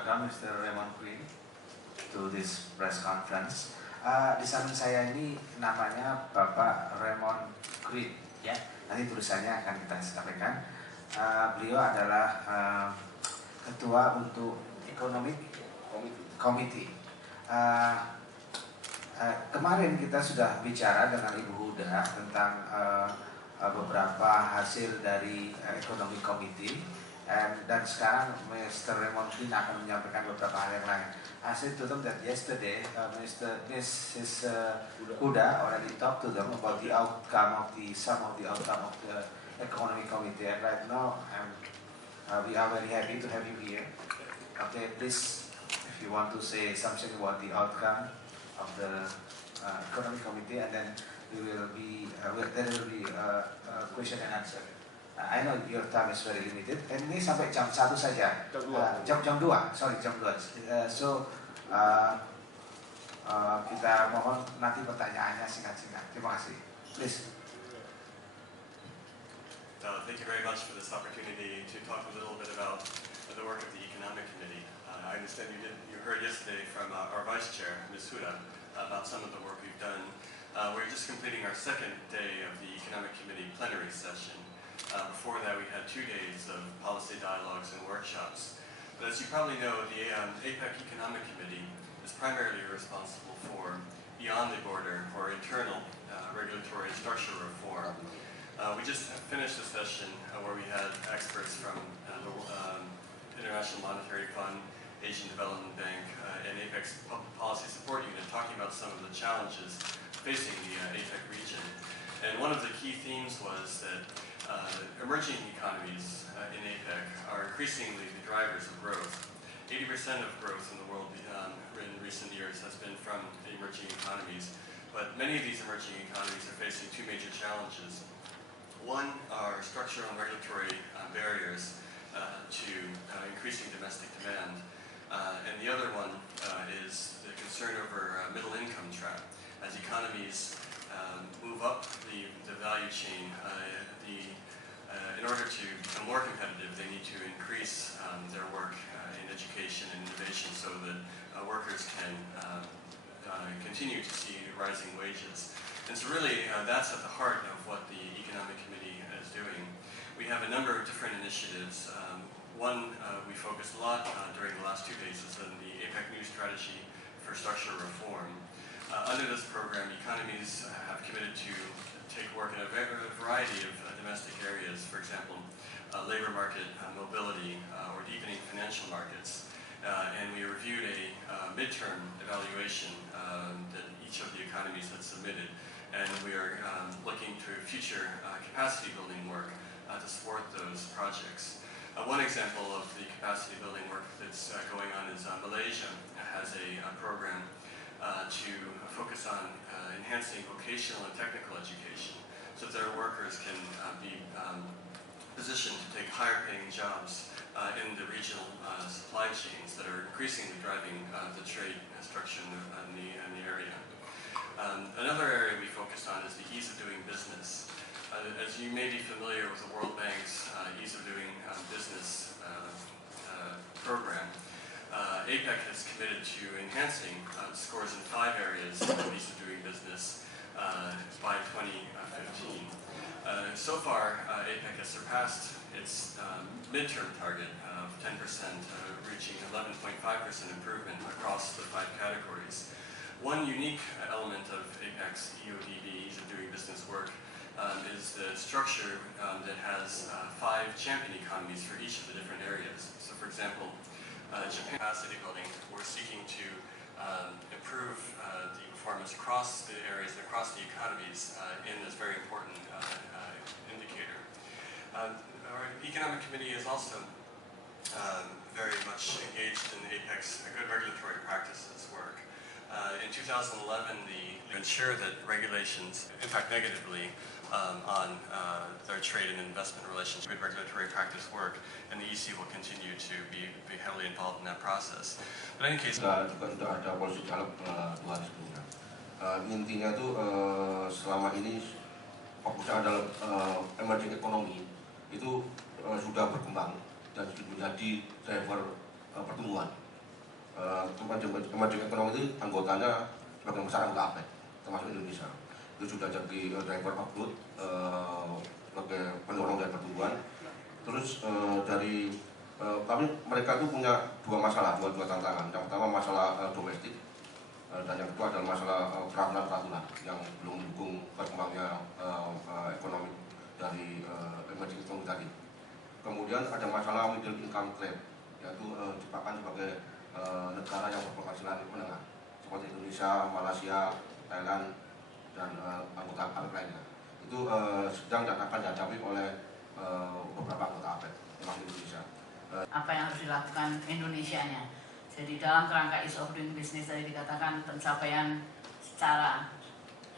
Welcome Mr. Raymond Green to this press conference. Di samping saya ini namanya Bapak Raymond Green, ya. Nanti tulisannya akan kita sampaikan. Beliau adalah ketua untuk Economic Committee. Kemarin kita sudah bicara dengan Ibu Huda tentang beberapa hasil dari Economic Committee. Dan sekarang Mr. Raymond Green akan menyampaikan beberapa hal yang lain. I said to them that yesterday Mrs. Huda already talked to them about the outcome of some of the outcome of the Economic Committee, and right now we are very happy to have you here. Okay, please, if you want to say something about the outcome of the Economic Committee, and then there will be question and answer. I know your time is very limited. And ini sampai jam 1 saja. Jam 2. Sorry, jam 2. Kita mohon nanti pertanyaannya singkat-singkat. Terima kasih. Please. Thank you very much for this opportunity to talk a little bit about the work of the Economic Committee. I understand you heard yesterday from our Vice Chair, Ms. Huda, about some of the work we've done. We're just completing our second day of the Economic Committee plenary session. Before that, we had 2 days of policy dialogues and workshops. But as you probably know, the APEC Economic Committee is primarily responsible for beyond the border or internal regulatory and structural reform. We just finished a session where we had experts from the International Monetary Fund, Asian Development Bank, and APEC's Public Policy Support Unit talking about some of the challenges facing the APEC region. And one of the key themes was that emerging economies in APEC are increasingly the drivers of growth. 80% of growth in the world in recent years has been from the emerging economies, but many of these emerging economies are facing two major challenges. One are structural and regulatory barriers to increasing domestic demand, and the other one is the concern over middle income trap. As economies move up the value chain, in order to become more competitive, they need to increase their work in education and innovation so that workers can continue to see rising wages. And so really, that's at the heart of what the Economic Committee is doing. We have a number of different initiatives. One we focused a lot during the last 2 days is on the APEC New Strategy for Structural Reform. Under this program, economies have committed to take work in a variety of domestic areas, for example, labor market mobility or deepening financial markets. And we reviewed a midterm evaluation that each of the economies had submitted. And we are looking to future capacity building work to support those projects. One example of the capacity building work that's going on is Malaysia has a program to focus on enhancing vocational and technical education so that their workers can be positioned to take higher paying jobs in the regional supply chains that are increasingly driving the trade structure in the area. Another area we focused on is the ease of doing business. As you may be familiar with the World Bank's ease of doing business program, APEC has committed to enhancing scores in 5 areas of ease of doing business by 2015. So far, APEC has surpassed its midterm target of 10%, reaching 11.5% improvement across the 5 categories. One unique element of APEC's EODB, ease of doing business work, is the structure that has 5 champion economies for each of the different areas. So for example, Japan capacity building, we're seeking to improve the performance across the areas and across the economies in this very important indicator. Our Economic Committee is also very much engaged in APEC's good regulatory practices work. In 2011, to ensure that regulations impact negatively on their trade and investment relations, good regulatory practice work, and the EC will continue to be heavily involved in that process. But in any case, juga sudah ada polisi dalam 2 hari sebelumnya. Intinya itu selama ini fokusnya adalah emerging economy itu sudah berkembang dan menjadi driver pertumbuhan. Kemajuan ekonomi itu anggotanya sebagian besar anggota APEC, termasuk Indonesia. Itu sudah jadi driver of growth, sebagai pendorong dari pertumbuhan. Terus tapi mereka itu punya dua masalah, dua tantangan. Yang pertama masalah domestik, dan yang kedua adalah masalah peraturan yang belum mendukung perkembangannya ekonomi dari emerging economy tadi. Kemudian ada masalah middle income trap, yaitu dipahami sebagai negara yang berpenghasilan menengah seperti Indonesia, Malaysia, Thailand, dan anggota APEC lainnya. Itu sedang dan akan dihadapi oleh beberapa anggota APEC, termasuk Indonesia. Apa yang harus dilakukan Indonesianya. Jadi dalam kerangka ease of doing business tadi dikatakan pencapaian secara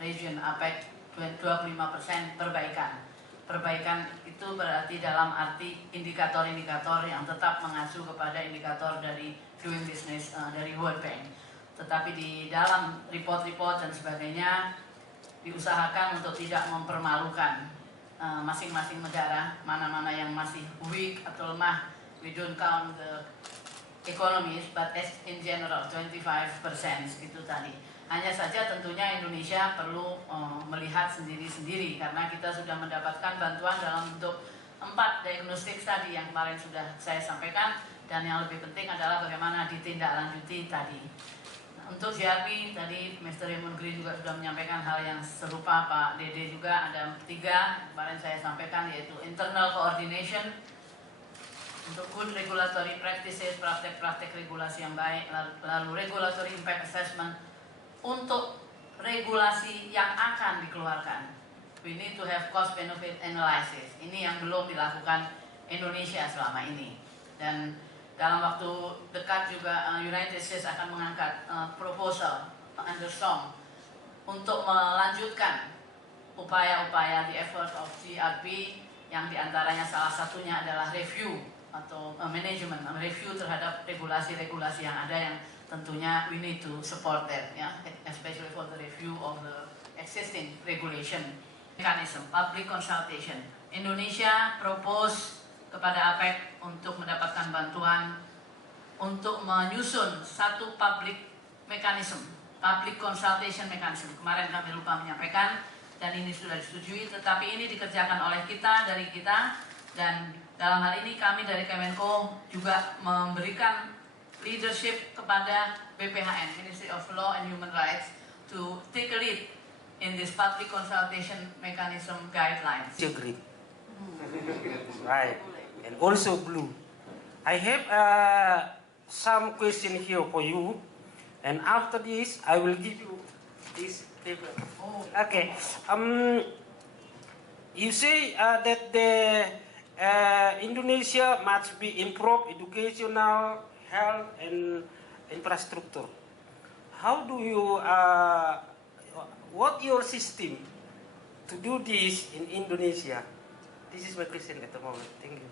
region APEC 25% perbaikan. Perbaikan itu berarti dalam arti indikator-indikator yang tetap mengacu kepada indikator dari doing business dari World Bank. Tetapi di dalam report-report dan sebagainya diusahakan untuk tidak mempermalukan masing-masing negara, mana-mana yang masih weak atau lemah. We don't count the economies, but as in general 25% itu tadi. Hanya saja tentunya Indonesia perlu melihat sendiri-sendiri karena kita sudah mendapatkan bantuan dalam bentuk 4 diagnostik tadi yang kemarin sudah saya sampaikan, dan yang lebih penting adalah bagaimana ditindaklanjuti tadi. Untuk GRP tadi Mr. Raymond Green juga sudah menyampaikan hal yang serupa, Pak Dede juga ada 3 kemarin saya sampaikan, yaitu internal coordination untuk good regulatory practices, praktek-praktek regulasi yang baik, lalu regulatory impact assessment untuk regulasi yang akan dikeluarkan. We need to have cost benefit analysis. Ini yang belum dilakukan Indonesia selama ini. Dan dalam waktu dekat juga United States akan mengangkat proposal under STORM untuk melanjutkan upaya-upaya the effort of GRP yang diantaranya salah satunya adalah review atau manajemen review terhadap regulasi-regulasi yang ada yang tentunya we need to support that, ya, especially for the review of the existing regulation mechanism, public consultation. Indonesia propose kepada APEC untuk mendapatkan bantuan untuk menyusun satu public mechanism, public consultation mechanism. Kemarin kami lupa menyampaikan dan ini sudah disetujui, tetapi ini dikerjakan oleh kita, dari kita, dan dalam hal ini kami dari Kemenko juga memberikan leadership kepada BPHN, Ministry of Law and Human Rights, to take a lead in this public consultation mechanism guidelines. Agree. Right. And also blue. I have some question here for you, and after this I will give you this paper. Oh. Okay. You say that the Indonesia must be improve educational, health, and infrastructure. How do you what your system to do this in Indonesia? This is my question at the moment. Thank you.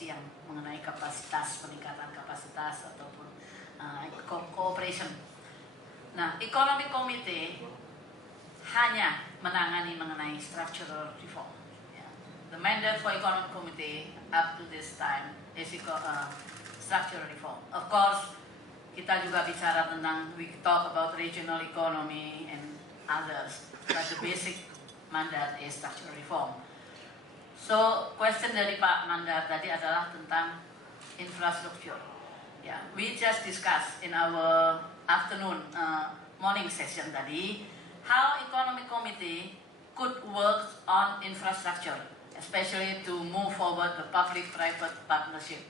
Yang mengenai kapasitas, peningkatan kapasitas ataupun cooperation. Nah, Economic Committee hanya menangani mengenai structural reform. The mandate for Economic Committee up to this time is structural reform. Of course, kita juga bicara tentang, we talk about regional economy and others, but the basic mandate is structural reform. So, question dari Pak Mandar tadi adalah tentang infrastructure. Yeah, we just discussed in our afternoon morning session tadi how Economic Committee could work on infrastructure, especially to move forward the public-private partnership.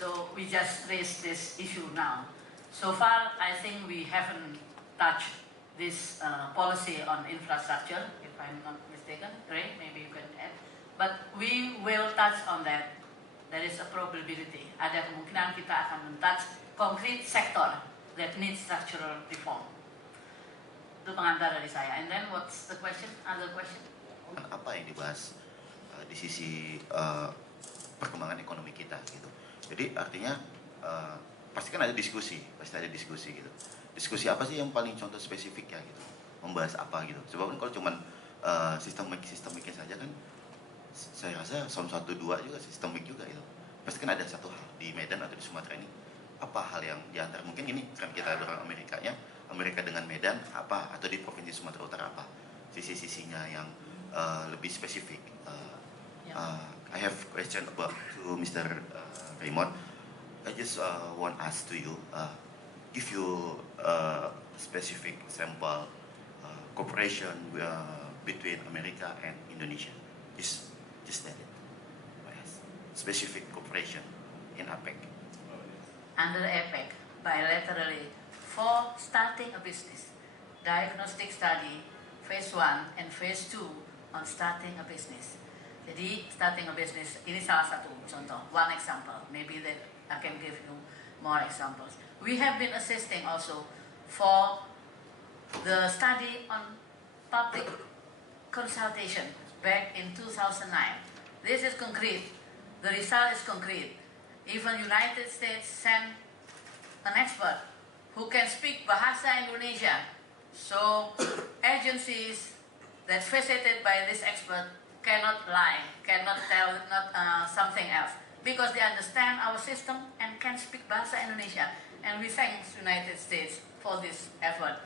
So we just raised this issue now. So far, I think we haven't touched this policy on infrastructure, if I'm not mistaken. Ray, maybe you can add. But we will touch on that. There is a probability. Ada kemungkinan kita akan men-touch concrete sector that needs structural reform. Itu pengantar dari saya. And then what's the question? Other question? Apa yang dibahas di sisi perkembangan ekonomi kita gitu. Jadi artinya pasti kan ada diskusi, gitu. Diskusi apa sih yang paling contoh spesifik ya gitu. Membahas apa gitu. Sebab kan kalau cuman sistemiknya saja kan saya rasa SOM 1 2 juga sistemik juga gitu. pasti kan ada satu hal di Medan atau di Sumatera ini, apa hal yang diantar, mungkin ini kan kita ada orang Amerikanya, Amerika dengan Medan apa, atau di Provinsi Sumatera Utara apa sisi-sisinya yang lebih spesifik. I have question about to Mr. Raymond. I just want ask to you, give you specific sample cooperation between America and Indonesia. Just that. Yes. Specific cooperation in APEC. Under APEC, bilaterally, for starting a business, diagnostic study, phase 1 and phase 2 on starting a business. Jadi starting a business ini salah satu contoh, one example. Maybe that I can give you more examples. We have been assisting also for the study on public consultation back in 2009. This is concrete. The result is concrete. Even United States sent an expert who can speak Bahasa Indonesia. So agencies that visited by this expert cannot lie, cannot tell something else, because they understand our system and can speak Bahasa Indonesia. And we thank United States for this effort.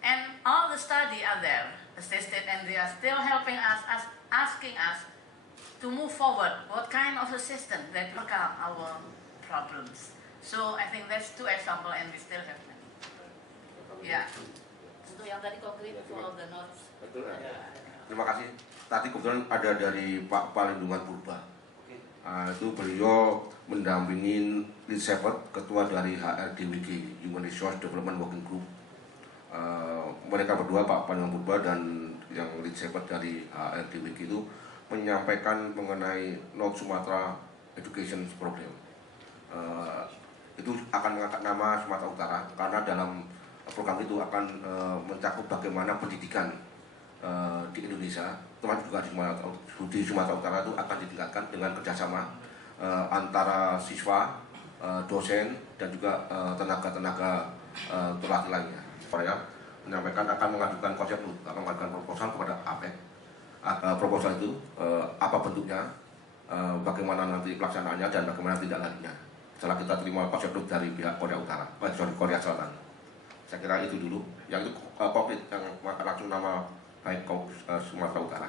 And all the study are there, assisted, and they are still helping us, asking us to move forward. What kind of a system that will calm our problems? So I think that's 2 examples, and we still have many. Yeah. Untuk yang tadi konkret for the notes. Terima kasih. Tadi kebetulan ada dari Pak Palindungan Purba. Itu beliau mendampingi Lead Shepherd, ketua dari HRDWG, Human Resource Development Working Group. Mereka berdua, Pak Palindungan Purba dan yang Lead Shepherd dari HRDWG itu menyampaikan mengenai North Sumatra Education Program. Itu akan mengangkat nama Sumatera Utara karena dalam program itu akan mencakup bagaimana pendidikan di Indonesia, termasuk juga di Sumatera Utara itu akan ditingkatkan dengan kerjasama antara siswa, dosen, dan juga tenaga-tenaga terlatih lainnya. Saya menyampaikan akan mengajukan konsep, akan mengajukan proposal kepada APEC. Proposal itu apa bentuknya, bagaimana nanti pelaksanaannya, dan bagaimana tindak lanjutnya. Setelah kita terima konsep dari pihak Korea Utara, Korea Selatan. Saya kira itu dulu. Yang itu konkret, yang langsung nama baik Sumatera Utara.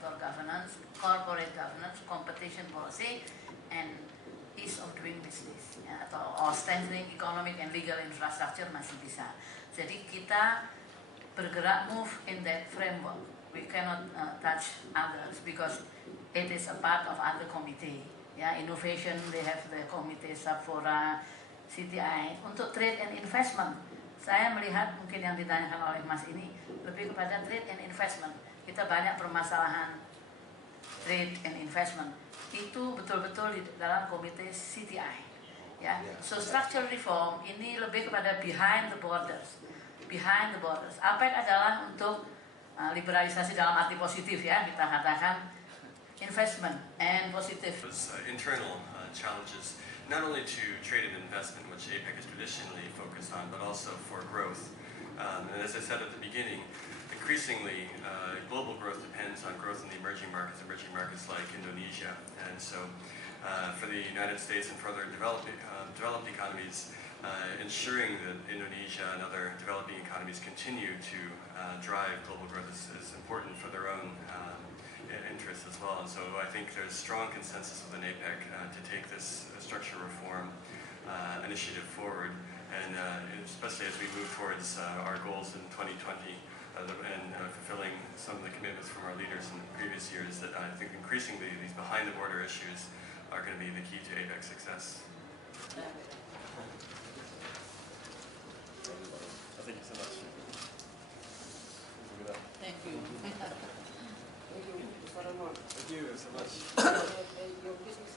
For governance, corporate governance, competition policy, and ease of doing business, ya, atau strengthening economic and legal infrastructure masih bisa. Jadi kita bergerak move in that framework. We cannot touch others because it is a part of other committee. Ya, innovation they have the committee, Sapphora, CTI. Untuk trade and investment, saya melihat mungkin yang ditanyakan oleh Mas ini lebih kepada trade and investment. Kita banyak permasalahan trade and investment. Itu betul-betul di dalam komite CTI. Ya, so structural reform ini lebih kepada behind the borders. Behind the borders. APEC adalah untuk liberalisasi dalam arti positif, ya, kita katakan investment and positive. Internal challenges, not only to trade and investment, which APEC is traditionally focused on, but also for growth. And as I said at the beginning, increasingly global growth depends on growth in the emerging markets like Indonesia. And so for the United States and further developed economies, ensuring that Indonesia and other developing economies continue to drive global growth is important for their own interests as well. And so I think there's strong consensus within APEC to take this structural reform initiative forward, and especially as we move towards our goals in 2020 and fulfilling some of the commitments from our leaders in previous years, that I think increasingly these behind-the-border issues are going to be the key to APEC's success. Thank you so much. Thank you. Thank you so much. Your business